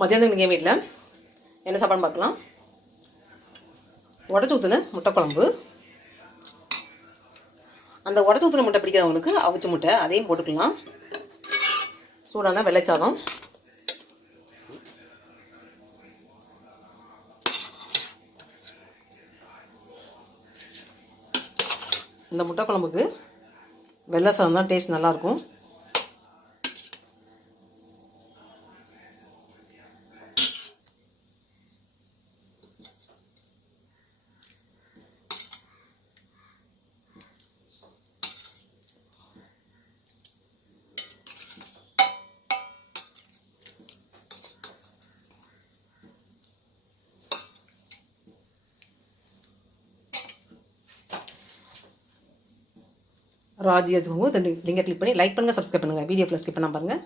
மதியானம் நீங்கள் வீட்டில் என்ன சாப்பாடு பார்க்கலாம். உடச்சி ஊற்றுன முட்டை குழம்பு. அந்த உடச்சி ஊற்றுன முட்டை பிடிக்காதவங்களுக்கு அவிச்ச முட்டை அதையும் போட்டுக்கலாம். சூடான வெள்ளைச்சாதம். இந்த முட்டை குழம்புக்கு வெள்ளை சாதம் தான் டேஸ்ட் நல்லாயிருக்கும். ராஜி அதுவும் லிங்கை கிளிக் பண்ணி லைக் பண்ணுங்கள், சப்ஸ்கிரைப் பண்ணுங்கள். வீடியோ ஃபுல்லாக ஸ்கிப் பண்ணால் பாருங்கள்.